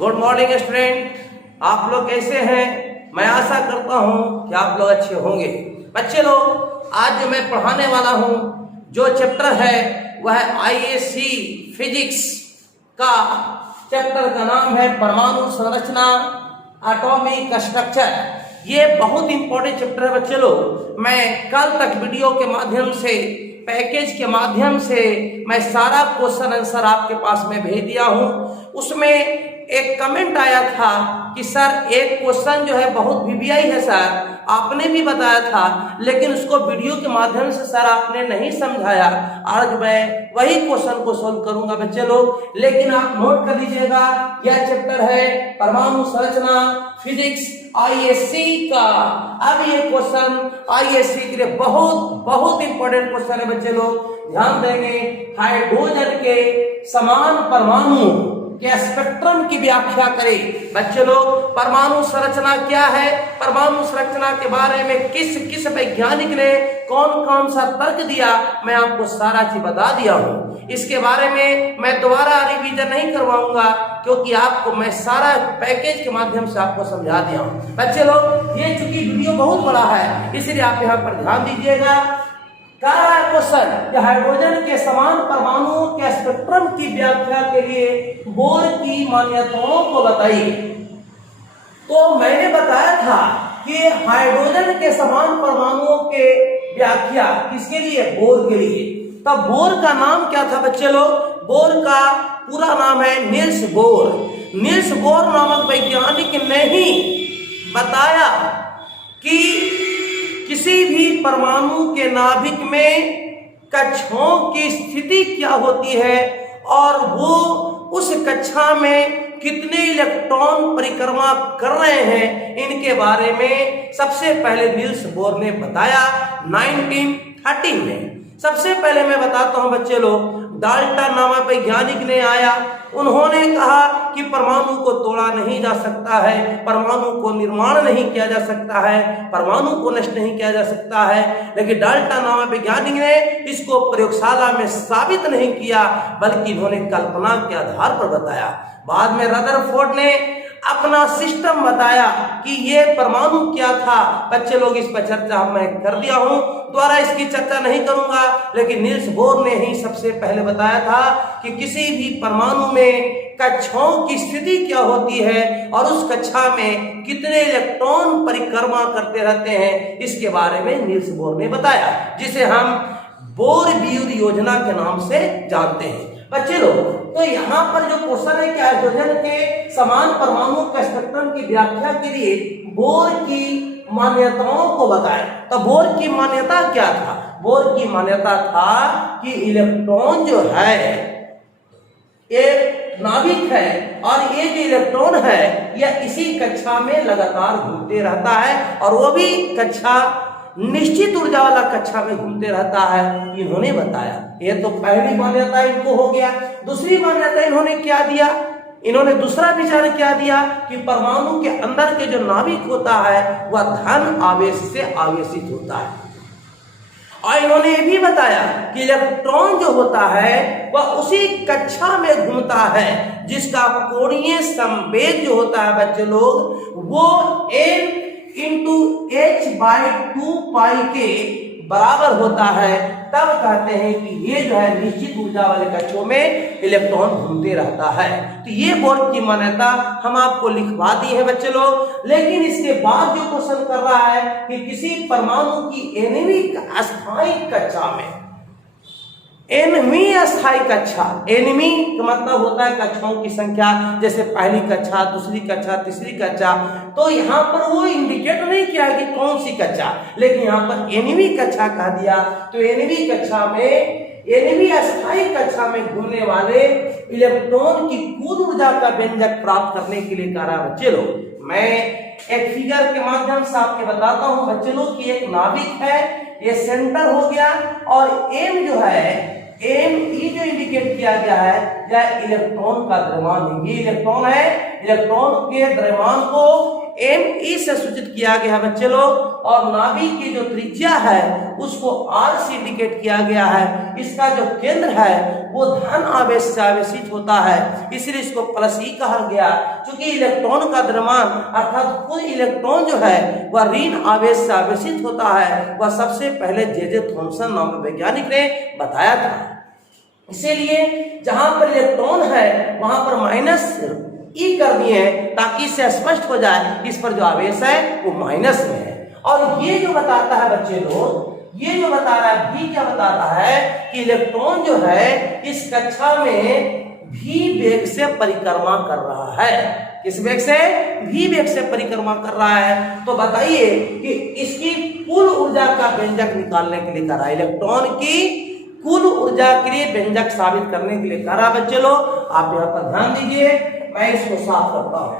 Good morning student, आप लोग कैसे हैं? मैं आशा करता हूं कि आप लोग अच्छे होंगे। बच्चे लोग, आज जो मैं पढ़ाने वाला हूं, जो चैप्टर है वह है आईएससी फिजिक्स का चैप्टर का नाम है परमाणु संरचना, एटॉमिक स्ट्रक्चर। ये बहुत इंपॉर्टेंट चैप्टर है बच्चे लोग। मैं कल तक वीडियो के माध्यम से, पैकेज के माध्यम से मैं सारा क्वेश्चन आंसर आपके पास में भेज दिया हूं। उसमें एक कमेंट आया था कि सर एक क्वेश्चन जो है बहुत वीवीआई है सर, आपने भी बताया था, लेकिन उसको वीडियो के माध्यम से सर आपने नहीं समझाया। आज मैं वही क्वेश्चन को सॉल्व करूंगा बच्चे लोग, लेकिन आप नोट कर लीजिएगा, यह चैप्टर है परमाणु संरचना फिजिक्स आईएससी का। अब ये क्वेश्चन आईएससी के लिए बहुत इंपॉर्टेंट क्वेश्चन है बच्चे लोग, ध्यान देंगे। हाइड्रोजन के समान परमाणु के स्पेक्ट्रम की व्याख्या करें। बच्चे लोग, परमाणु संरचना क्या है, परमाणु संरचना के बारे में किस वैज्ञानिक ने कौन सा तर्क दिया, मैं आपको सारा चीज बता दिया हूं। इसके बारे में मैं दोबारा रिवीजन नहीं करवाऊंगा, क्योंकि आपको मैं सारा पैकेज के माध्यम से आपको समझा दिया हूं। बच्चे लोग, ये चूंकि वीडियो बहुत बड़ा है, इसलिए आप यहाँ पर ध्यान दीजिएगा। क्वेश्चन, हाइड्रोजन के समान परमाणुओं के स्पेक्ट्रम की व्याख्या के लिए बोर की मान्यताओं को बताइए। तो मैंने बताया था कि हाइड्रोजन के समान परमाणुओं के व्याख्या किसके लिए? बोर के लिए। तब बोर का नाम क्या था बच्चे लोग? बोर का पूरा नाम है नील्स बोर। नील्स बोर नामक वैज्ञानिक ने ही बताया कि किसी भी परमाणु के नाभिक में कक्षाओं की स्थिति क्या होती है और वो उस कक्षा में कितने इलेक्ट्रॉन परिक्रमा कर रहे हैं, इनके बारे में सबसे पहले नील्स बोर ने बताया 1913 में। सबसे पहले मैं बताता हूं बच्चे लोग, डाल्टन नामक वैज्ञानिक ने आया, उन्होंने कहा कि परमाणु को तोड़ा नहीं जा सकता है, परमाणु को निर्माण नहीं किया जा सकता है, परमाणु को नष्ट नहीं किया जा सकता है। लेकिन डाल्टन नामक वैज्ञानिक ने इसको प्रयोगशाला में साबित नहीं किया, बल्कि इन्होंने कल्पना के आधार पर बताया। बाद में रदरफोर्ड ने अपना सिस्टम बताया कि ये परमाणु क्या था। बच्चे लोग, इस पर चर्चा मैं कर दिया हूं, द्वारा इसकी चर्चा नहीं करूंगा, लेकिन नील्स बोर ने ही सबसे पहले बताया था कि किसी भी परमाणु में कक्षाओं की स्थिति क्या होती है और उस कक्षा में कितने इलेक्ट्रॉन परिक्रमा करते रहते हैं, इसके बारे में नील्स बोर ने बताया, जिसे हम बोर-ब्यूर योजना के नाम से जानते हैं। बच्चे लोग, तो यहाँ पर जो क्वेश्चन है कि हाइड्रोजन के समान परमाणु के स्पेक्ट्रम की व्याख्या के लिए बोर की मान्यताओं को बताएं। तो बोर की मान्यता क्या था? बोर की मान्यता था कि इलेक्ट्रॉन जो है एक नाभिक है और ये जो इलेक्ट्रॉन है यह इसी कक्षा में लगातार घूमते रहता है, और वो भी कक्षा निश्चित ऊर्जा वाला कक्षा में घूमते रहता है, इन्होंने बताया। ये तो पहली मान्यता इनको हो गया। दूसरी मान्यता इन्होंने क्या दिया? इन्होंने दूसरा विचार क्या दिया कि परमाणु के अंदर के जो नाभिक होता है वह धन आवेश से आवेशित होता है, और इन्होंने ये भी बताया कि इलेक्ट्रॉन जो होता है वह उसी कक्षा में घूमता है जिसका कोणीय संवेग जो होता है बच्चे लोग, वो n × h/2π के बराबर होता है। तब कहते हैं कि ये जो है निश्चित ऊर्जा वाले कक्षों में इलेक्ट्रॉन घूमते रहता है। तो ये बोर की मान्यता हम आपको लिखवा दी है बच्चे लोग। लेकिन इसके बाद जो क्वेश्चन कर रहा है कि किसी परमाणु की एनवी अस्थायी कक्षा में, एनवी अस्थायी कक्षा, एनवी का मतलब होता है कक्षाओं की संख्या, जैसे पहली कक्षा, दूसरी कक्षा, तीसरी कक्षा। तो यहाँ पर वो इंडिकेट नहीं किया कि कौन सी कक्षा, लेकिन यहाँ पर एनवी कक्षा कह दिया। तो एनवी कक्षा में, एनवी अस्थायी कक्षा में घूमने वाले इलेक्ट्रॉन की कुल ऊर्जा का व्यंजक प्राप्त करने के लिए कह रहा है बच्चे लोग। मैं एक फिगर के माध्यम से आपके बताता हूं बच्चे लोग कि एक नाभिक है, ये सेंटर हो गया, और एम जो है, एम ई जो इंडिकेट किया गया है यह इलेक्ट्रॉन का द्रव्यमान है। ये इलेक्ट्रॉन है, इलेक्ट्रॉन के द्रव्यमान को ME से सूचित किया गया है बच्चे लोग, और नाभिक की जो त्रिज्या है उसको R से इंडिकेट किया गया है। इसका जो केंद्र है वो धन आवेश से आवेशित होता है, इसलिए इसको प्लस E कहा गया। क्योंकि इलेक्ट्रॉन का द्रव्यमान अर्थात कोई इलेक्ट्रॉन जो है वह ऋण आवेश से आवेशित होता है, वह सबसे पहले जे थॉमसन नाम के वैज्ञानिक ने बताया था। इसीलिए जहां पर इलेक्ट्रॉन है वहां पर माइनस E कर दिए हैं ताकि इससे स्पष्ट हो जाए इस पर जो आवेश है वो माइनस में है। और ये जो बताता है बच्चे लोग, ये जो बता रहा है भी क्या बता रहा है कि इलेक्ट्रॉन जो है इस कक्षा में भी वेग से परिक्रमा कर रहा है। किस वेग से? भी वेग से परिक्रमा कर रहा है। तो बताइए कि इसकी कुल ऊर्जा का व्यंजक निकालने के लिए कह रहा है, इलेक्ट्रॉन की कुल ऊर्जा के लिए व्यंजक साबित करने के लिए कह रहा है। बच्चे लोग आप यहाँ पर ध्यान दीजिए, मैं इसको साफ करता हूं,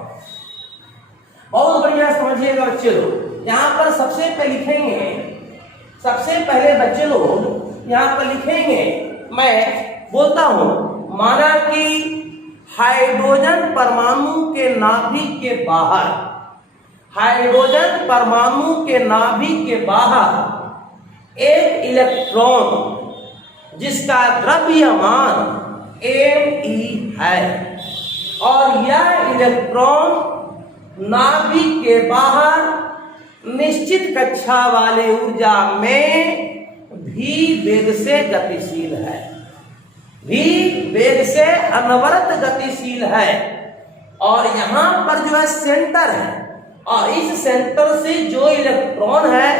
बहुत बढ़िया समझिएगा बच्चे लोग। यहाँ पर सबसे पहले लिखेंगे, सबसे पहले बच्चे लोग यहाँ पर लिखेंगे, मैं बोलता हूं, माना कि हाइड्रोजन परमाणु के नाभिक के बाहर, हाइड्रोजन परमाणु के नाभिक के बाहर एक इलेक्ट्रॉन जिसका द्रव्यमान Me है, और यह इलेक्ट्रॉन नाभिक के बाहर निश्चित कक्षा वाले ऊर्जा में भी वेग से गतिशील है, भी वेग से अनवरत गतिशील है। और यहां पर जो है सेंटर है, और इस सेंटर से जो इलेक्ट्रॉन है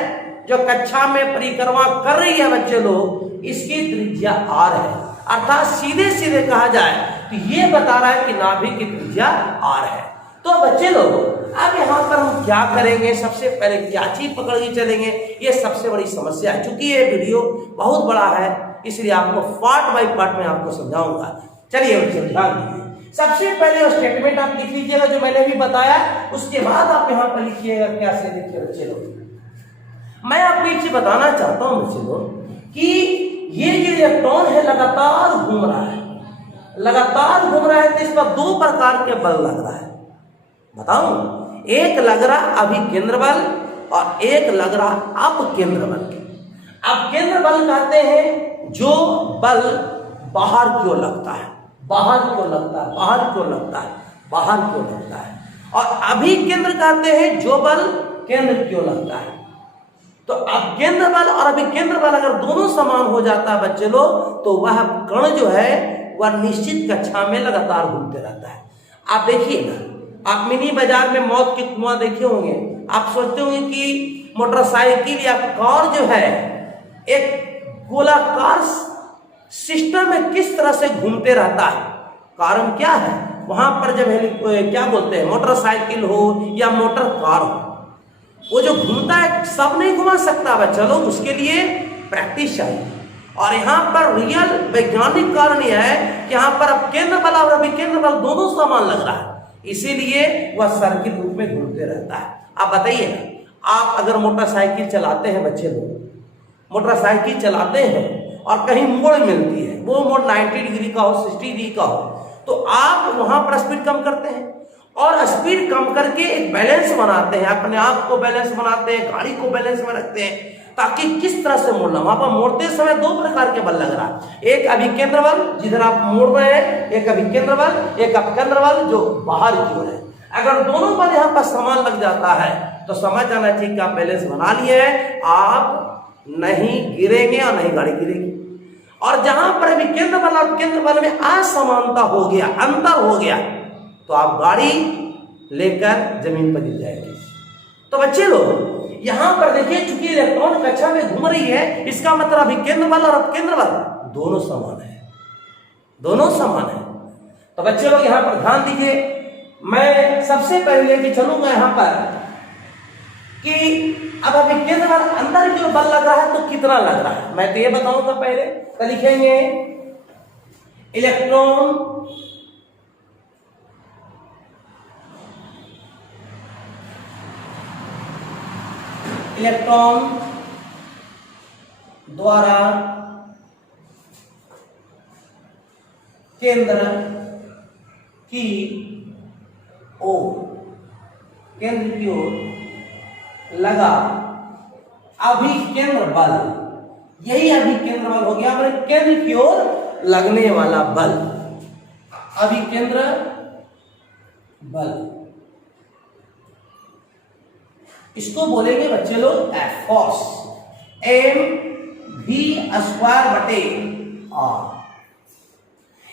जो कक्षा में परिक्रमा कर रही है बच्चे लोग, इसकी त्रिज्या R है। अर्थात सीधे सीधे कहा जाए तो ये बता रहा है कि नाभिक की त्रिज्या R है। तो बच्चे लोग अब यहाँ पर हम क्या करेंगे, सबसे पहले क्या चीज पकड़ के चलेंगे, ये सबसे बड़ी समस्या है। चूंकि ये वीडियो बहुत बड़ा है इसलिए आपको पार्ट बाय पार्ट में आपको समझाऊंगा। चलिए बच्चे ध्यान दीजिए, सबसे पहले वो स्टेटमेंट आप लिख लीजिएगा जो मैंने भी बताया, उसके बाद आप यहाँ पर लिखिएगा क्या से लिखिए बच्चे लोग। मैं आपको एक चीज बताना चाहता हूं बच्चे लोग कि ये जो इलेक्ट्रॉन है लगातार घूम रहा है, लगातार घूम रहा है, तो इस पर दो प्रकार के बल लग रहा है। बताऊं, एक लग रहा अभिकेंद्र बल और एक लग रहा अपकेंद्र बल। अपकेंद्र बल कहते हैं जो बल बाहर क्यों लगता है, बाहर क्यों लगता है, बाहर क्यों लगता है, बाहर क्यों लगता है। और अभिकेंद्र कहते हैं जो बल केंद्र क्यों लगता है। तो अपकेंद्र बल और अभिकेंद्र बल अगर दोनों समान हो जाता है बच्चे लोग, तो वह कण जो है वह निश्चित कक्षा में लगातार घूमते रहता है। आप देखिए ना, आप मिनी बाजार में मौत के कुआं देखे होंगे, आप सोचते होंगे कि मोटरसाइकिल या कार जो है एक गोलाकार सिस्टम में किस तरह से घूमते रहता है। कारण क्या है, वहां पर जब क्या बोलते हैं मोटरसाइकिल हो या मोटर कार हो, वो जो घूमता है सब नहीं घुमा सकता बच्चा लोग, उसके लिए प्रैक्टिस चाहिए। और यहाँ पर रियल वैज्ञानिक कारण यह है कि यहाँ पर अब केंद्र बल और अभिकेंद्र बल दोनों समान लग रहा है, इसीलिए वह सर्किल रूप में घूमते रहता है। आप बताइए ना, आप अगर मोटरसाइकिल चलाते हैं बच्चे लोग, मोटरसाइकिल चलाते हैं और कहीं मोड़ मिलती है, वो मोड़ 90 डिग्री का हो, 60 डिग्री का हो, तो आप वहां पर स्पीड कम करते हैं और स्पीड कम करके एक बैलेंस बनाते हैं, अपने आप को बैलेंस बनाते हैं, गाड़ी को बैलेंस में रखते हैं ताकि किस तरह से मोड़ना। वहां पर मोड़ते समय दो प्रकार के बल लग रहा है, एक अभिकेंद्र बल जिधर आप मोड़ रहे हैं, एक अभिकेंद्र बल, एक अपकेंद्र बल जो बाहर की ओर है। अगर दोनों बल यहाँ पर समान लग जाता है तो समझ जाना चाहिए कि आप बैलेंस बना लिए हैं, आप नहीं गिरेंगे और नहीं गाड़ी गिरेगी। और जहां पर अभिकेंद्र बल और केंद्र बल में असमानता हो गया, अंतर हो गया, तो आप गाड़ी लेकर जमीन पर गिर जाएगी। तो बच्चे लोग यहां पर देखिए, चूंकि इलेक्ट्रॉन कक्षा में घूम रही है, इसका मतलब अभिकेंद्र बल और अपकेंद्र बल दोनों समान है, दोनों समान है। तो बच्चे लोग यहां पर ध्यान दीजिए, मैं सबसे पहले लेके चलूंगा यहां पर कि अब अभिकेंद्र बल अंदर जो बल लग रहा है तो कितना लग रहा है, मैं तो ये बताऊंगा पहले। तो लिखेंगे इलेक्ट्रॉन द्वारा केंद्र की ओर केंद्र की ओर लगा अभिकेंद्र बल, यही अभिकेंद्र बल हो गया हमारे केंद्र की ओर लगने वाला बल, अभिकेंद्र बल। इसको बोलेंगे बच्चे लोग फोर्स, एम भी स्क्वायर बटे आर,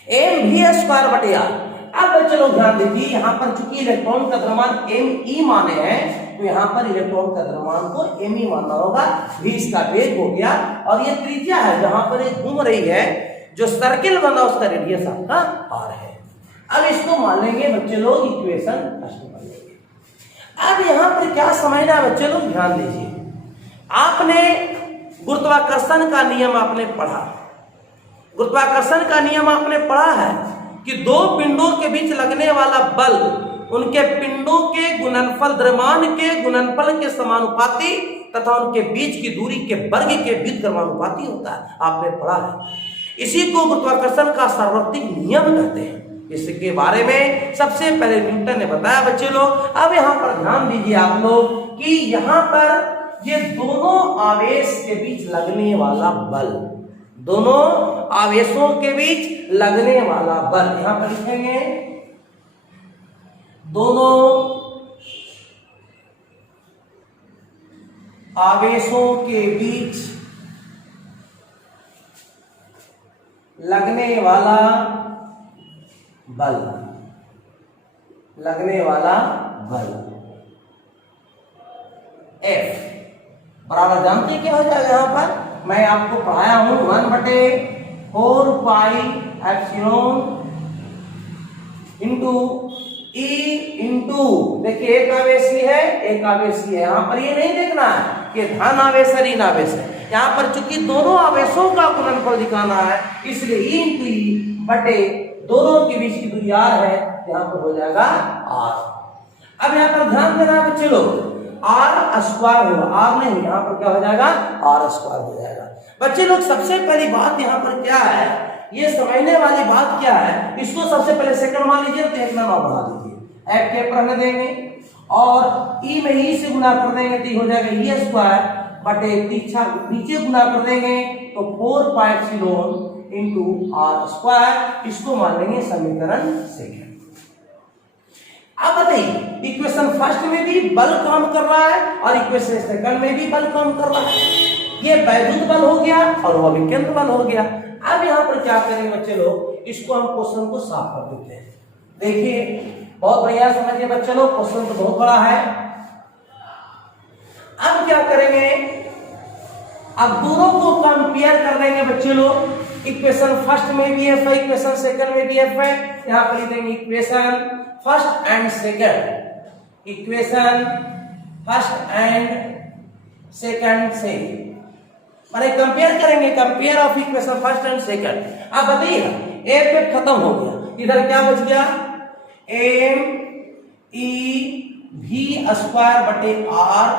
एम भी स्क्वायर बटे आर। अब बच्चे लोग ध्यान दीजिए, यहां पर चूंकि इलेक्ट्रॉन का द्रव्यमान एम ई माने हैं, तो यहां पर इलेक्ट्रॉन का द्रव्यमान को एम ई मानना होगा। भी इसका वेग हो गया, और ये त्रिज्या है जहां पर ये घूम रही है, जो सर्किल बना उसका रेडियस आपका आर है। अब इसको मान लेंगे बच्चे लोग इक्वेशन फर्स्ट मान लेंगे। अब यहां पर क्या समझना है बच्चे लोग, ध्यान दीजिए, आपने गुरुत्वाकर्षण का नियम आपने पढ़ा, गुरुत्वाकर्षण का नियम आपने पढ़ा है कि दो पिंडों के बीच लगने वाला बल उनके पिंडों के गुणनफल, द्रव्यमान के गुणनफल के समानुपाती तथा उनके बीच की दूरी के वर्ग के व्युत्क्रमानुपाती होता है, आपने पढ़ा है। इसी को गुरुत्वाकर्षण का सार्वत्रिक नियम कहते हैं। इसके बारे में सबसे पहले न्यूटन ने बताया बच्चे लोग। अब यहाँ पर ध्यान दीजिए आप लोग कि यहाँ पर ये दोनों आवेश के बीच लगने वाला बल, दोनों आवेशों के बीच लगने वाला बल, यहां पर लिखेंगे दोनों आवेशों के बीच लगने वाला बल, लगने वाला बल F बराबर जानते क्या हो जाएगा, यहां पर मैं आपको पढ़ाया हूं 1/4 पाई एप्सिलॉन इंटू ई इंटू, देखिए एक आवेशी है एक आवेशी है, यहां पर ये नहीं देखना है कि धन आवेश है ऋण आवेश है, यहां पर चूंकि दोनों आवेशों का गुणनफल दिखाना है, इसलिए ई इंटू ई बटे दोनों के बीच की दूरी r है, यहां पर हो जाएगा r। अब यहां पर ध्यान देना बच्चे लोग, आर स्क्वायर होगा, आर नहीं, यहां पर क्या हो जाएगा आर स्क्वायर हो जाएगा। बच्चे लोग सबसे पहली बात यहां पर क्या है, ये समझने वाली बात क्या है, इसको सबसे पहले सेकंड मान लीजिए, तो 1 में 9 बढ़ा दीजिए, एफ के रहने देंगे और ई में ई से गुना कर देंगे तो हो जाएगा ई स्क्वायर बटे तीछा नीचे गुना कर देंगे तो 4 pi epsilon into are square, इसको मान लेंगे समीकरण सेकंड। अब बताइए इक्वेशन फर्स्ट में भी बल काम कर रहा है और इक्वेशन सेकंड में भी बल काम कर रहा है, ये वैद्युत बल हो गया और वो अभिकेंद्र बल हो गया। अब यहाँ पर क्या करेंगे बच्चे लोग, इसको हम क्वेश्चन को साफ कर देते हैं। देखिए बहुत बढ़िया समझिए बच्चे लोग, क्वेश्चन तो बहुत बड़ा है। अब क्या करेंगे, अब दोनों को कंपेयर कर लेंगे बच्चे लोग, इक्वेशन फर्स्ट में भी एफ है, इक्वेशन सेकंड में भी एफ है, यहाँ पर लिख देंगे equation first and second, equation first and second से माने कंपेयर करेंगे, compare of equation first and second. अब बताइए ए पे खत्म हो गया, इधर क्या बच गया, एम ई भी स्क्वायर बटे आर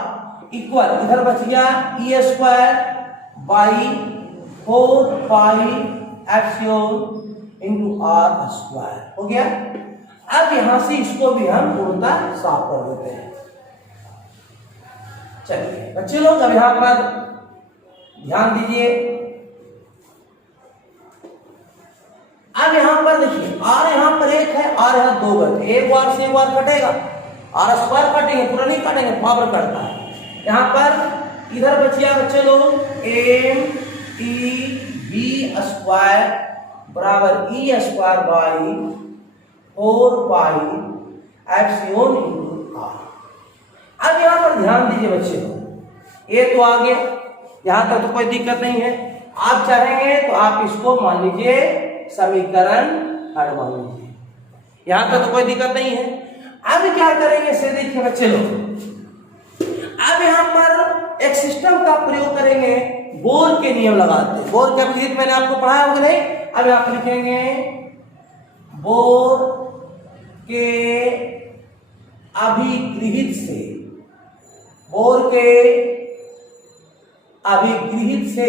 इक्वल, इधर बच गया E square by 4 pi epsilon into are square हो गया। अब यहां से इसको भी हम पूर्णतः साफ कर देते हैं। चलिए बच्चे लोग अब यहां पर ध्यान दीजिए, अब यहां पर देखिए आर यहां पर 1 है, आर यहां 2 है, एक बार से एक बार कटेगा, आर स्क्वायर काटेंगे पूरा नहीं काटेंगे, पावर कटता है। यहां पर इधर बच गया बच्चे लोग एम ई बी स्क्वायर बराबर E square by 4 pi epsilon into R. अब यहां पर ध्यान दीजिए बच्चे लोग, ये तो आ गया, यहां तक तो कोई दिक्कत नहीं है। आप चाहेंगे तो आप इसको मान लीजिए समीकरण हर मान लीजिए, यहां तक तो कोई दिक्कत नहीं है। अब क्या करेंगे से देखिए बच्चे लोग, अब यहां पर एक सिस्टम का प्रयोग करेंगे, बोर के नियम लगाते हैं। बोर के अभिगृहित मैंने आपको पढ़ाया होगा नहीं, अब यहां पर लिखेंगे बोर के अभिगृहित से, बोर के अभिगृहित से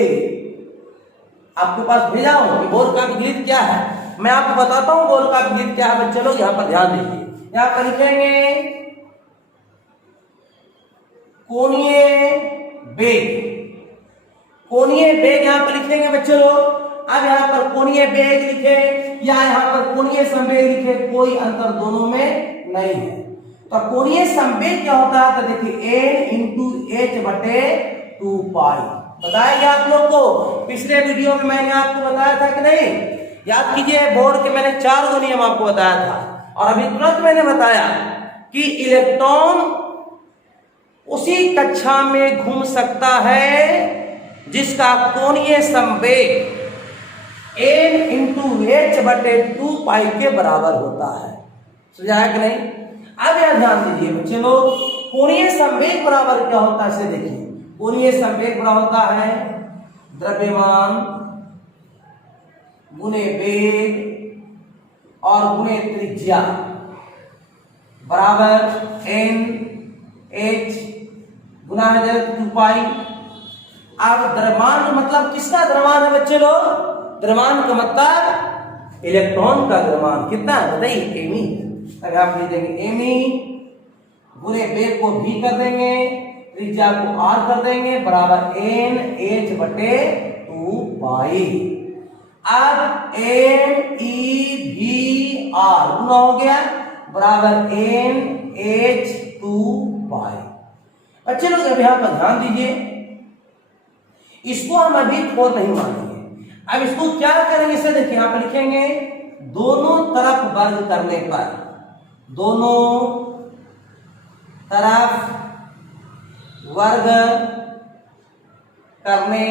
आपके पास भेजा हूं कि बोर का अभिगृहित क्या है, मैं आपको बताता हूं बोर का अभिगृहित क्या है बच्चे लोग। यहां पर ध्यान दीजिए, यहां पर लिखेंगे कोणीय बेग, कोणीय बेग यहां पर लिखेंगे बच्चे लोग। अब यहां पर कोणीय बेग लिखे या यहां पर कोणीय संवेग लिखे, कोई अंतर दोनों में नहीं है। तो कोणीय संवेग क्या होता है, तो देखिए n इंटू एच बटे 2 पाई। बताया गया आप लोग को, पिछले वीडियो में मैंने आपको बताया था कि नहीं, याद कीजिए बोर्ड के मैंने 4 गो नियम आपको बताया था। और अभी तुरंत मैंने बताया कि इलेक्ट्रॉन उसी कक्षा में घूम सकता है जिसका कोणीय संवेग n इंटू एच बटे 2 पाई के बराबर होता है। समझाया कि नहीं? अब यहां ध्यान दीजिए बच्चे लोग, कोणीय संवेग बराबर क्या होता है इसे देखिए। कोणीय संवेग बराबर होता है द्रव्यमान गुणे वेग और गुणे त्रिज्या बराबर n h गुना 2 पाई। अब द्रव्यमान मतलब किसका द्रव्यमान है बच्चे लोग? द्रव्यमान का मतलब इलेक्ट्रॉन का द्रव्यमान कितना बताइए, एमी। अगर आप लिख देंगे एमी गुणे वेग को भी कर देंगे, त्रिज्या को आर कर देंगे, बराबर एन एच बटे 2 पाई। अब एन ई भी आर गुना हो गया, बराबर एन एच 2 पाई। बच्चे लोग अब यहां पर ध्यान दीजिए, इसको हम अभी 4 नहीं मानेंगे। अब इसको क्या करेंगे इसे देखिए, यहां पर लिखेंगे दोनों तरफ वर्ग करने पर, दोनों तरफ वर्ग करने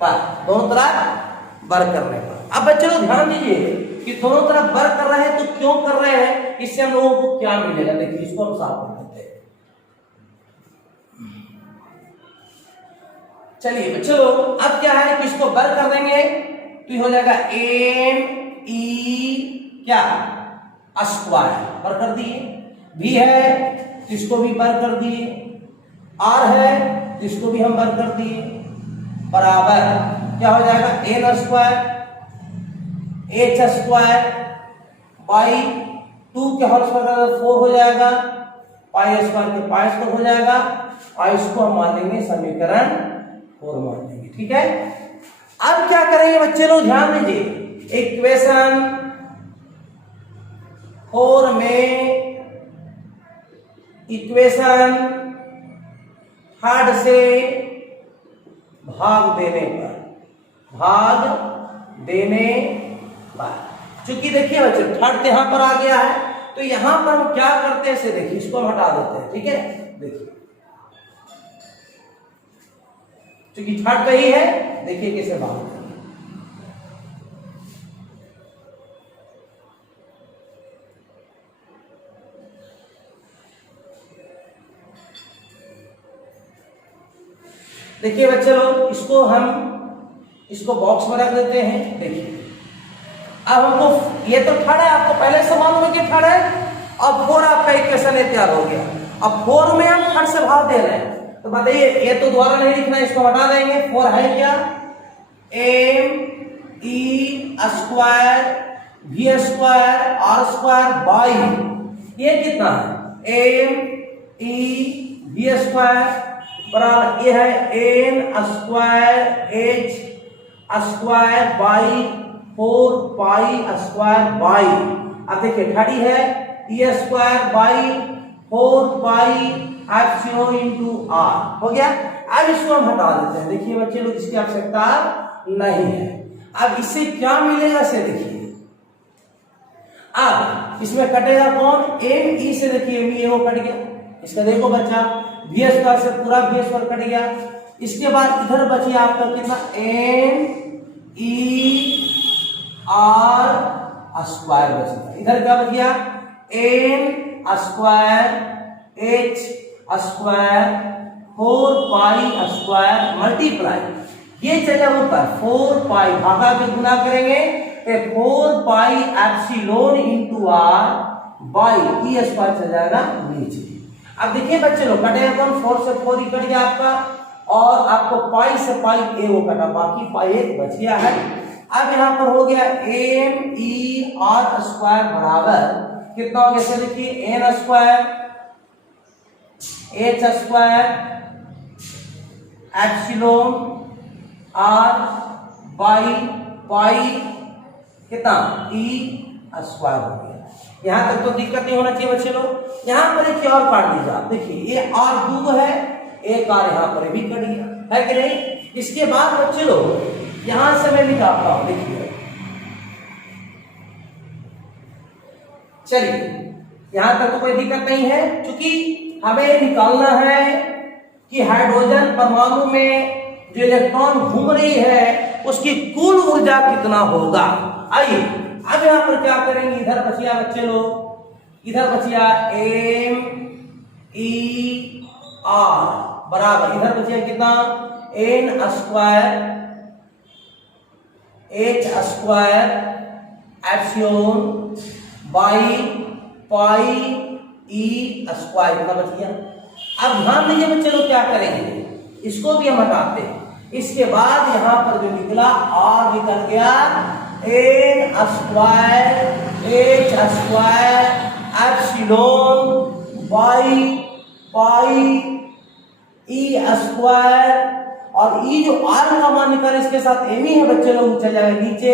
पर, दोनों तरफ वर्ग करने पर। अब बच्चे लोग ध्यान दीजिए कि दोनों तरफ वर्ग कर रहे हैं तो क्यों कर रहे हैं, इससे हम लोगों को क्या मिलेगा, देखिए इसको हम साफ कर देते हैं। चलिए बच्चे लोग, अब क्या है कि इसको वर्ग कर देंगे तो हो जाएगा एन ई क्या स्क्वायर, वर्ग कर दिए। भी है तो इसको भी वर्ग कर दिए, आर है तो इसको भी हम वर्ग कर दिए, बराबर क्या हो जाएगा N square H square by 2 के होल स्क्वायर 4 हो जाएगा, पाई स्क्वायर के पाई स्क्वायर हो जाएगा, और इसको हम मान लेंगे समीकरण 4 मान लेंगे। ठीक है, अब क्या करेंगे बच्चे लोग ध्यान दीजिए, इक्वेशन 4 में इक्वेशन 3 से भाग देने पर, चूंकि देखिए बच्चे 3 यहां पर आ गया है, तो यहां पर हम क्या करते हैं इसे देखिए, इसको हम हटा देते हैं। ठीक है, देखिए चूंकि 3 पे ही है, देखिए कैसे भाग देते हैं। देखिए बच्चे लोग, इसको बॉक्स में रख देते हैं। देखिए अब हमको ये तो 3 है, आपको पहले से मालूम है कि 3 है, अब 4 आपका इक्वेशन तैयार हो गया। अब 4 में हम 3 से भाग दे रहे हैं, तो बताइए ये तो द्वारा नहीं लिखना, इसको हटा देंगे। 4 है क्या, M E square V square R square by, ये कितना है एम ई वी स्क्वायर बराबर ये है N square H square by 4 pi square by. अब देखिए खड़ी है E square by 4 pi epsilon into R हो गया। अब इसको हम हटा देते हैं। देखिए बच्चे लोग, इसकी आवश्यकता नहीं है। अब इससे क्या मिलेगा इसे देखिए, अब इसमें कटेगा कौन, एम ई से देखिए एम ई वो कट गया, इसका देखो बच्चा वी स्क्वायर से पूरा वी स्क्वायर कट गया। इसके बाद इधर बची आपका कितना एन ई आर स्क्वायर बचेगा, इधर क्या बच गया N square H square 4 pi square multiply, ये चले ऊपर 4 पाई भागा के गुना करेंगे तो 4 pi epsilon into R by E square चल जाएगा नीचे। अब देखिए बच्चे लोग कटेगा कौन, 4 से 4 ही कट गया आपका, और आपको पाई से पाई ए वो कटा, बाकी पाई एक बच गया है। अब यहां पर हो गया एम ई आर स्क्वायर बराबर कितना हो गया, देखिए N square H square epsilon R by pi कितना ई स्क्वायर हो गया। यहां तक तो दिक्कत नहीं होना चाहिए बच्चे लोग। यहां पर एक और काट लीजिए आप, देखिए ये आर दूर है, एक आर यहां पर भी कट गया है कि नहीं। इसके बाद बच्चे लोग यहां से मैं निकालता हूं, देखिए चलिए यहां तक तो कोई दिक्कत नहीं है, क्योंकि हमें निकालना है कि हाइड्रोजन परमाणु में जो इलेक्ट्रॉन घूम रही है उसकी कुल ऊर्जा कितना होगा। आइए अब यहां पर क्या करेंगे, इधर बचिया बच्चे लोग, इधर बचिया एम ई आर बराबर, इधर बचिया कितना N square H square epsilon by pi E square कितना बच गया। अब ध्यान दीजिए बच्चे लोग क्या करेंगे, इसको भी हम हटाते हैं। इसके बाद यहां पर जो निकला आर निकल गया N square H square epsilon by pi E square, और ई जो आर का मान निकाले इसके साथ एम ही है बच्चे लोग, चल जाएगा नीचे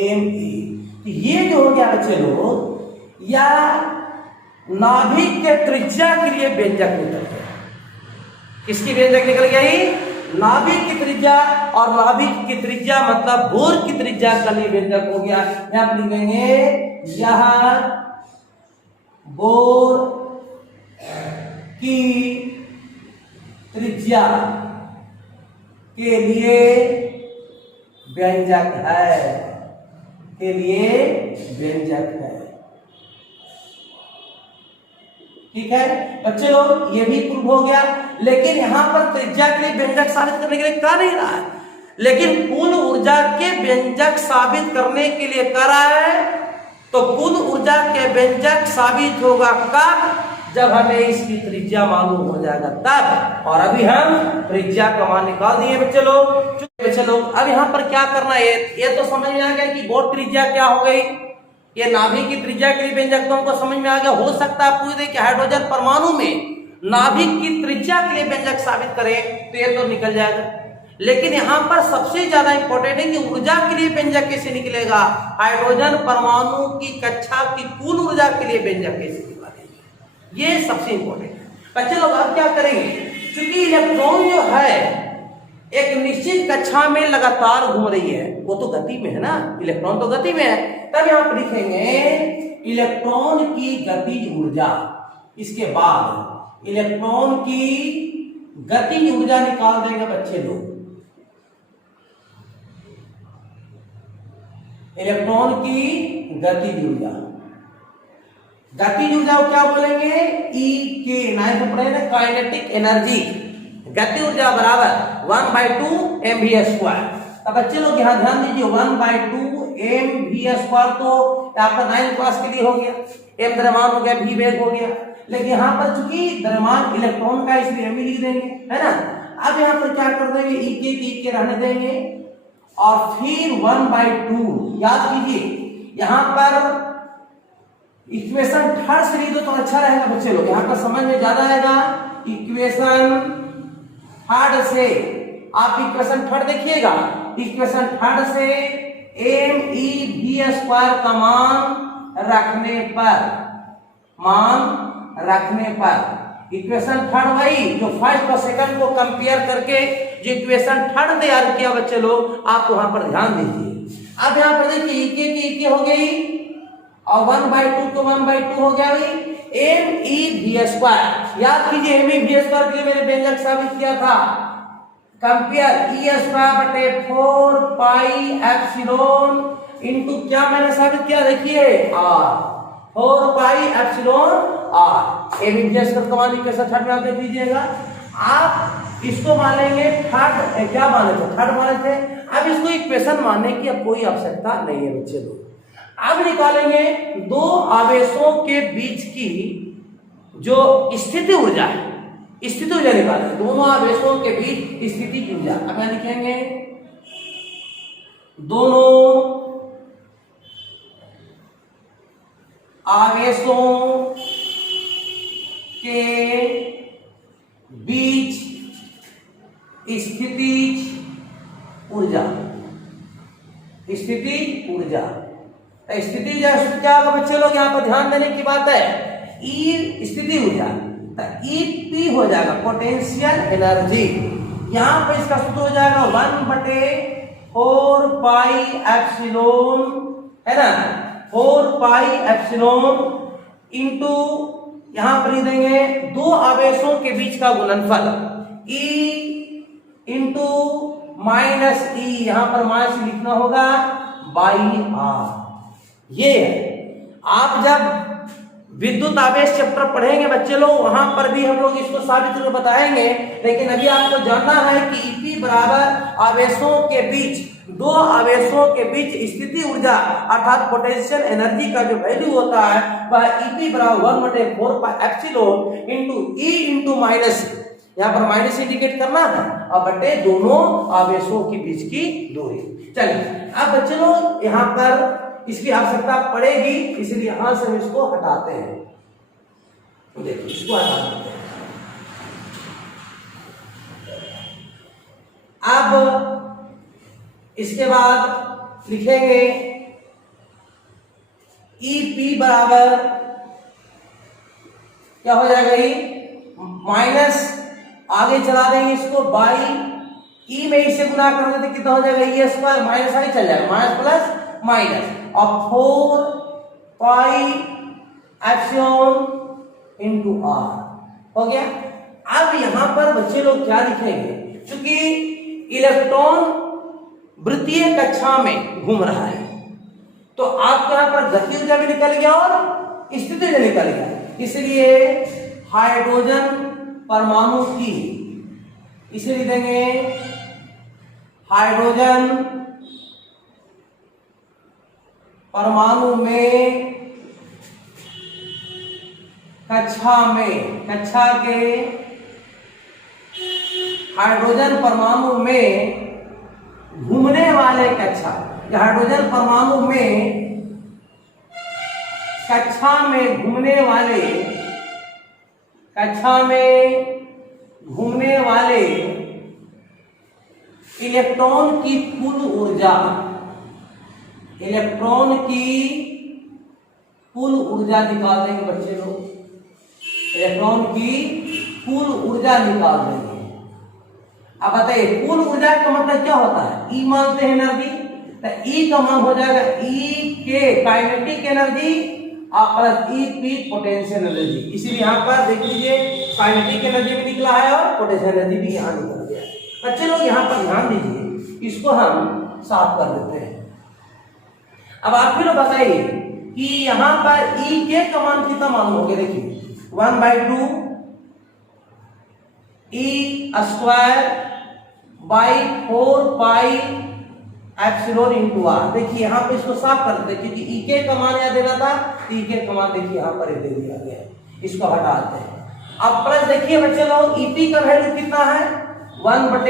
एम ई। ये जो हो गया बच्चे लोग, या नाभिक के त्रिज्या के लिए व्यंजक निकल गया। किसकी व्यंजक निकल गई, नाभिक की त्रिज्या, और नाभिक की त्रिज्या मतलब बोर की त्रिज्या का लिए व्यंजक हो गया। यहां लिखेंगे यह बोर की त्रिज्या के लिए व्यंजक है, के लिए व्यंजक है। ठीक है बच्चे लोग, ये भी प्रूव हो गया। लेकिन यहां पर त्रिज्या के लिए व्यंजक साबित करने के लिए कह नहीं रहा है, लेकिन कुल ऊर्जा के व्यंजक साबित करने के लिए कह रहा है। तो कुल ऊर्जा के व्यंजक साबित होगा कब, जब हमें इसकी त्रिज्या मालूम हो जाएगा तब। और अभी हम त्रिज्या का मान निकाल दिए बच्चे लोग। बच्चे लोग अब यहाँ पर क्या करना है, ये तो समझ में आ गया कि बोर त्रिज्या क्या हो गई, ये नाभिक की त्रिज्या के लिए व्यंजक तो हमको समझ में आ गया। हो सकता है पूछे कि हाइड्रोजन परमाणु में नाभिक की त्रिज्या के लिए व्यंजक साबित करें तो ये तो निकल जाएगा। लेकिन यहाँ पर सबसे ज्यादा इंपॉर्टेंट है कि ऊर्जा के लिए व्यंजक कैसे निकलेगा, हाइड्रोजन परमाणु की कक्षा की कुल ऊर्जा के लिए व्यंजक कैसे निकालेंगे, ये सबसे इंपॉर्टेंट है। बच्चे लोग अब क्या करेंगे, क्योंकि इलेक्ट्रॉन जो है एक निश्चित कक्षा में लगातार घूम रही है, वो तो गति में है ना, इलेक्ट्रॉन तो गति में है, तब यहां पर लिखेंगे इलेक्ट्रॉन की गतिज ऊर्जा। इसके बाद इलेक्ट्रॉन की गतिज ऊर्जा निकाल देंगे बच्चे लोग। इलेक्ट्रॉन की गतिज ऊर्जा, गतिज ऊर्जा को क्या बोलेंगे, ई के, नाइन तो पढ़े ना, काइनेटिक एनर्जी। गति ऊर्जा बराबर 1/2 mv²। अब बच्चे लोग यहाँ ध्यान दीजिए, 1/2 mv² तो आपका 9 क्लास के लिए हो गया, m द्रव्यमान हो गया, v वेग हो गया। लेकिन यहाँ पर चूंकि द्रव्यमान इलेक्ट्रॉन का इसलिए m ही लिख देंगे, है ना। अब यहाँ पर क्या कर देंगे, ई के रहने देंगे, और फिर 1/2 याद कीजिए। यहाँ पर इक्वेशन थर्ड से लिख दो तो अच्छा रहेगा बच्चे लोग, यहाँ पर समझ में ज्यादा आएगा। इक्वेशन थर्ड से आप इक्वेशन थर्ड देखिएगा, इक्वेशन थर्ड से mE_v² का मान रखने पर इक्वेशन थर्ड वही जो फर्स्ट और सेकंड को कंपेयर करके जो इक्वेशन थर्ड तैयार किया बच्चे लोग, आप वहां पर ध्यान दीजिए। अब यहाँ पर देखिए ई के हो गई और 1/2 को 1/2 हो गया भाई mE_v²। याद कीजिए mE_v² के लिए मैंने व्यंजक साबित किया था, कंपेयर E²/4 पाई एप्सिलॉन इनटू क्या मैंने साबित किया, देखिए R, 4 pi epsilon R। mE_v² का मान इक्वेशन थर्ड में आप देख लीजिएगा। आप इसको मान लेंगे थर्ड, क्या माने थे, थर्ड माने थे। अब इसको इक्वेशन मानने की अब कोई आवश्यकता नहीं है बच्चे लोग। अब निकालेंगे दो आवेशों के बीच की जो स्थिति ऊर्जा है, स्थिति ऊर्जा निकालेंगे, दोनों आवेशों के बीच स्थिति ऊर्जा। अब यहां लिखेंगे दोनों आवेशों के स्थितिज ऊर्जा, स्थितिज ऊर्जा। स्थितिज क्या होगा बच्चे लोग, यहाँ पर ध्यान देने की बात है। ई स्थिति ऊर्जा, ईपी हो जाएगा पोटेंशियल एनर्जी। यहाँ पर इसका सूत्र हो जाएगा 1/4 पाई एप्सिलॉन, है ना, 4 पाई एप्सिलॉन इंटू, यहां पर देंगे दो आवेशों के बीच का गुणनफल E इंटू माइनस ई, यहां पर माइनस लिखना होगा बाई आर। ये आप जब विद्युत आवेश चैप्टर पढ़ेंगे बच्चे लोग, वहां पर भी हम लोग इसको साबित करके बताएंगे, लेकिन अभी आपको जानना है कि ईपी बराबर आवेशों के बीच, दो आवेशों के बीच स्थिति ऊर्जा अर्थात पोटेंशियल एनर्जी का जो वैल्यू होता है वह ईपी बराबर 1/4 पाई epsilon into E into minus, यहाँ पर माइनस इंडिकेट करना है, और बटे दोनों आवेशों के बीच की दूरी। चलिए अब बच्चे लोग यहाँ पर इसकी आवश्यकता पड़ेगी, इसलिए यहां से हम इसको हटाते हैं। देखिए इसको हटा देते हैं। अब इसके बाद लिखेंगे ईपी बराबर क्या हो जाएगा, ई माइनस, आगे चला देंगे इसको बाई ई में इसे गुना कर देते कितना हो जाएगा, ई स्क्वायर माइनस आगे चल जाएगा, माइनस प्लस माइनस, और 4 पाई एप्सिलॉन इंटू आर हो गया। अब यहां पर बच्चे लोग क्या लिखेंगे, क्योंकि इलेक्ट्रॉन वृत्तीय कक्षा में घूम रहा है, तो आपको यहां पर गति ऊर्जा भी निकल गया और स्थिति ऊर्जा निकल गया, इसलिए हाइड्रोजन परमाणु की, इसे लिख देंगे हाइड्रोजन परमाणु में कक्षा में, कक्षा के हाइड्रोजन परमाणु में घूमने वाले कक्षा, हाइड्रोजन परमाणु में कक्षा में घूमने वाले, कक्षा में घूमने वाले इलेक्ट्रॉन की कुल ऊर्जा, इलेक्ट्रॉन की कुल ऊर्जा निकाल देंगे बच्चे लोग, इलेक्ट्रॉन की कुल ऊर्जा निकाल देंगे। अब बताइए कुल ऊर्जा का मतलब क्या होता है, ई मानते हैं एनर्जी, तो ई का मान हो जाएगा ई के काइनेटिक एनर्जी और plus E P potential energy. इसीलिए यहाँ पर देख लीजिए काइनेटिक एनर्जी भी निकला है और पोटेंशियल एनर्जी भी यहाँ निकल गया है। बच्चे लोग यहाँ पर ध्यान दीजिए, इसको हम साफ कर देते हैं। अब आप फिर बताइए कि यहां पर ई के का मान कितना मालूम हो गया, देखिए 1/2 E square by 4 pi epsilon into R. देखिए यहां पे इसको साफ कर देते, क्योंकि ई के का मान याद देना था, ई के का मान देखिए यहां पर दे दिया गया, इसको हटा देते हैं। अब प्लस देखिए बच्चे लोग ईपी का वैल्यू कितना है, 1/,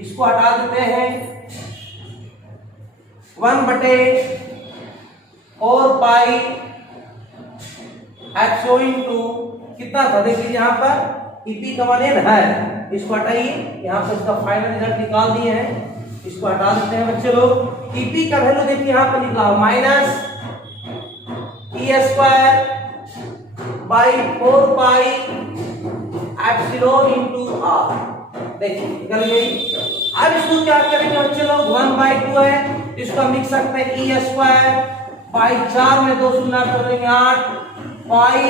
इसको हटा देते हैं 1/4 पाई एप्सिलॉन इंटू कितना था, देखिए यहाँ पर ईपी का मान है, इसको हटाइए, यहाँ पर इसका फाइनल रिजल्ट निकाल दिए हैं, इसको हटा देते हैं बच्चे लोग। ईपी का वैल्यू देखिए यहाँ पर निकला minus E square by 4 pi epsilon into R, देखिए निकल गई। अब इसको क्या करेंगे बच्चे लोग, 1/2 है, इसको हम लिख सकते हैं ई स्क्वायर बाई 4 में 2 गुना कर देंगे 8 pi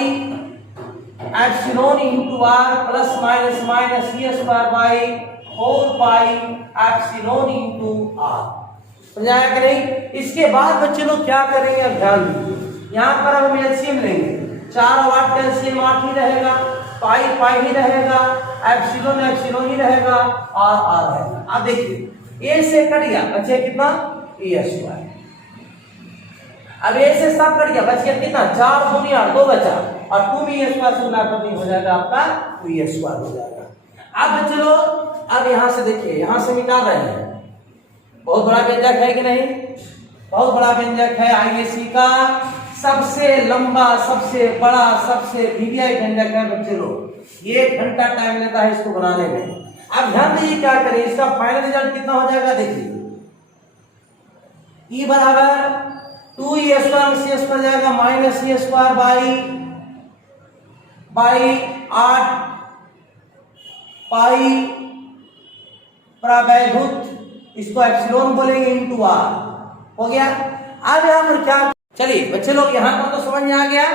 epsilon into R plus minus minus E square by 4 pi epsilon into R. समझाया कि नहीं। इसके बाद बच्चे लोग क्या करेंगे, अब ध्यान दीजिए, यहाँ पर हम एलसीएम लेंगे, 4 और 8 का एलसीएम 8 ही रहेगा, पाई पाई ही रहेगा, एप्सिलॉन एप्सिलॉन ही रहेगा, आर रहेगा। अब देखिए ए से कट गया, बचे कितना ई स्क्वायर। अब ए से सब कट गया, बच गया कितना 4 दूनी 8 2 बचा, और 2 में ई स्क्वायर से गुना करनी हो जाएगा आपका, तो ई स्क्वायर हो जाएगा। अब बच्चे लोग अब यहां से देखिए, यहां से निकाल रहे हैं, बहुत बड़ा व्यंजक है कि नहीं, बहुत बड़ा व्यंजक है, आईएससी का सबसे लंबा, सबसे बड़ा, सबसे वीवीआई व्यंजक है बच्चे लोग। ये 1 घंटा टाइम लेता है इसको बनाने में। अब ध्यान दीजिए क्या करें, इसका फाइनल रिजल्ट कितना हो जाएगा देखिए, E बराबर 2e स्क्वायर सी स्क्वायर जाएगा माइनस सी स्क्वायर बाई 8 पाई प्रावैधुत, इसको एप्सिलॉन बोलेंगे इनटू आर। हो गया। अब यहां पर क्या, चलिए बच्चे लोग यहां पर तो समझ में आ गया।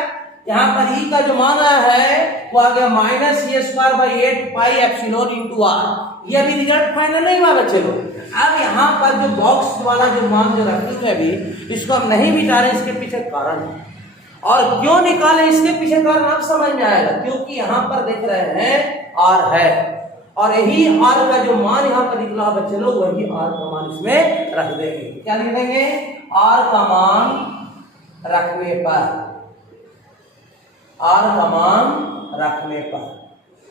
यहां पर ई का जो मान आया है वो आ गया minus C square by 8 pi epsilon into R. ये अभी रिजल्ट फाइनल नहीं हुआ बच्चे लोग। अब यहाँ पर जो बॉक्स वाला जो मान जो रखी हुई है अभी, इसको हम नहीं मिटा रहे, इसके पीछे कारण है। और क्यों निकाले इसके पीछे कारण अब समझ में आएगा, क्योंकि यहाँ पर देख रहे हैं आर है, और यही आर का जो मान यहाँ पर निकला बच्चे लोग, वही आर का मान इसमें रख देंगे। क्या लिख देंगे, आर का मान रखने पर, आर का मान रखने पर।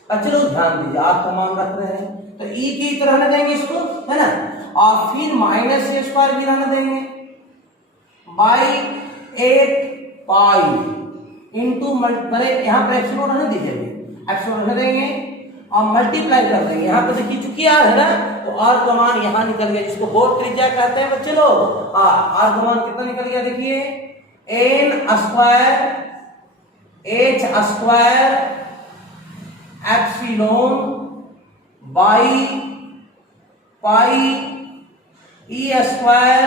बच्चे लोग ध्यान दीजिए, आर का मान रख रहे हैं तो ई की तरह रहने देंगे इसको, है ना, और फिर माइनस सी स्क्वायर भी रहने देंगे बाई 8 पाई इंटू यहाँ पर एप्सिलॉन रहने दीजिए, एप्सिलॉन रहने देंगे और मल्टीप्लाई कर देंगे। यहाँ पे देखिए चूंकि आर है ना, तो आर का मान यहाँ निकल गया, जिसको बोर्ड त्रिज्या कहते हैं बच्चे लोग। आर का मान कितना निकल गया देखिए, N square H square epsilon by pi E square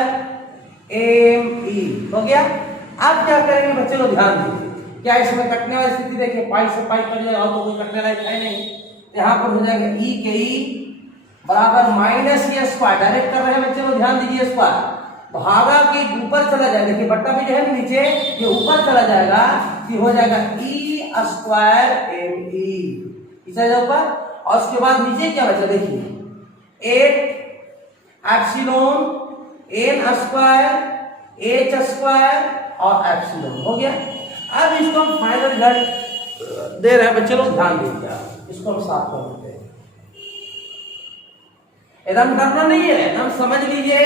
M E. हो गया। अब क्या करेंगे बच्चे लोग, ध्यान दीजिए, क्या इसमें कटने वाली स्थिति देखिए, पाई से पाई कट जाएगा तो कोई कटने लायक है नहीं, यहाँ पर हो जाएगा ई के ई बराबर माइनस ई स्क्वायर, डायरेक्ट कर रहे हैं बच्चे लोग, ध्यान दीजिए, स्क्वायर भागा के ऊपर चला जाएगा, देखिए बट्टा भी जो है नीचे ये ऊपर चला जाएगा, ये हो जाएगा ई स्क्वायर एम ई, इसे ऊपर, और उसके बाद नीचे क्या बचा देखिए 8 epsilon N square H square और एप्सिलॉन। हो गया। अब इसको हम फाइनल रिजल्ट दे रहे हैं बच्चे लोग, ध्यान दीजिए, इसको हम साफ कर देते हैं, एकदम करना नहीं है, एकदम समझ लीजिए।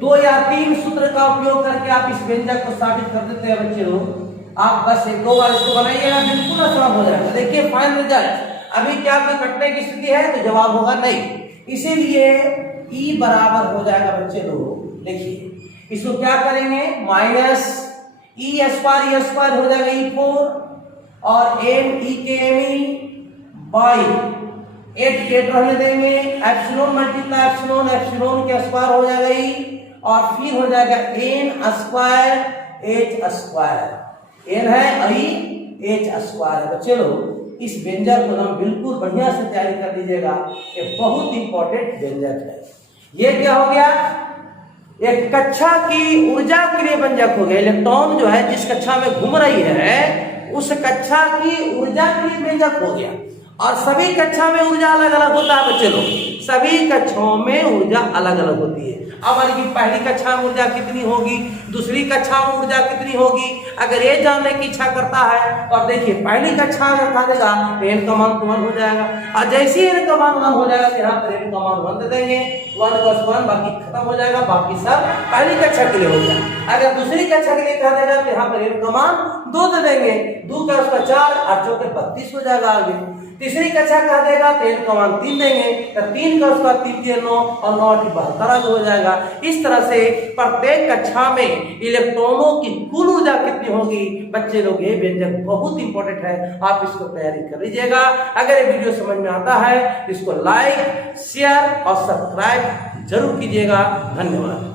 2 या 3 सूत्र का उपयोग करके आप इस व्यंजक को साबित कर देते हैं बच्चे लोग। आप बस 1-2 बार इसको बनाइएगा, बिल्कुल आसान हो जाएगा। देखिए फाइनल रिजल्ट, अभी क्या कोई कटने की स्थिति है तो जवाब होगा नहीं, इसीलिए ई बराबर हो जाएगा बच्चे लोग। देखिए इसको क्या करेंगे, माइनस ई स्क्वायर हो जाएगा ई4 और एम ई के एम ई बाई 8 रहने देंगे, एप्सिलॉन मल्टीप्लाई एप्सिलॉन, एप्सिलॉन के स्क्वायर हो जाएगा ई, और फिर हो जाएगा N square H square, N है आई एच स्क्वायर है। बच्चे लोग इस व्यंजक को हम बिल्कुल बढ़िया से तैयारी कर लीजिएगा, ये बहुत इंपॉर्टेंट व्यंजक है। ये क्या हो गया, एक कक्षा की ऊर्जा के लिए व्यंजक हो गया। इलेक्ट्रॉन जो है जिस कक्षा में घूम रही है उस कक्षा की ऊर्जा के लिए व्यंजक हो गया, और सभी कक्षा में ऊर्जा अलग अलग होता है बच्चे लोग, सभी कक्षाओं में ऊर्जा अलग अलग होती है। अब अगर पहली कक्षा में ऊर्जा कितनी होगी, दूसरी कक्षा में ऊर्जा कितनी होगी, अगर ये जानने की इच्छा करता है तो अब देखिए पहली कक्षा में बता देगा तो n का मान 1 हो जाएगा, और जैसे ही n का मान 1 हो जाएगा तो यहाँ पर n का मान 1 दे देंगे, 1 + 1 बाकी खत्म हो जाएगा, बाकी सब पहली कक्षा के लिए हो जाएगा। अगर दूसरी कक्षा के लिए कहा देगा तो यहाँ पर n का मान 2 दे देंगे, 2 का उसका 4 8 चौके 32 हो जाएगा आगे। तीसरी कक्षा कहा देगा तो n का मान 3 देंगे, तो 3 का उसका 3 9 और 9 72 हो जाएगा। इस तरह से प्रत्येक कक्षा में इलेक्ट्रॉनों की कुल ऊर्जा कितनी होगी बच्चे लोग, ये व्यंजक बहुत इंपॉर्टेंट है, आप इसको तैयारी कर लीजिएगा। अगर ये वीडियो समझ में आता है इसको लाइक शेयर और सब्सक्राइब जरूर कीजिएगा। धन्यवाद।